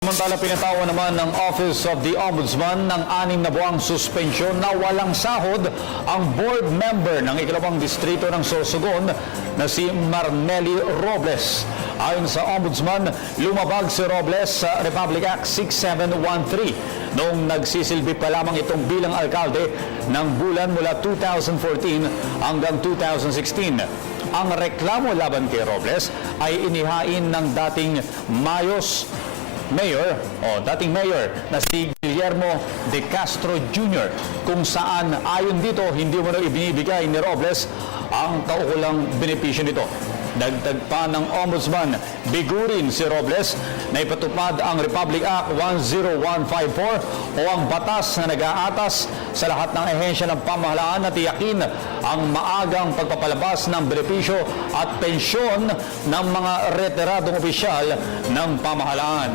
Samantala, pinatawa naman ng Office of the Ombudsman ng 6 na buwang suspensyon na walang sahod ang board member ng ikalawang distrito ng Sorsogon na si Marnely Robles. Ayon sa Ombudsman, lumabag si Robles sa Republic Act 6713 noong nagsisilbi pa lamang itong bilang alkalde ng bulan mula 2014 hanggang 2016. Ang reklamo laban kay Robles ay inihain ng dating dating mayor na si Guillermo De Castro Jr. kung saan ayon dito hindi mo na ibinibigay ni Robles ang kaukulang benepisyo nito. Dagdag pa ng Ombudsman, bigurin si Robles na ipatupad ang Republic Act 10154 o ang batas na nag-aatas sa lahat ng ehensya ng pamahalaan na tiyakin ang maagang pagpapalabas ng benepisyo at pensyon ng mga retiradong opisyal ng pamahalaan.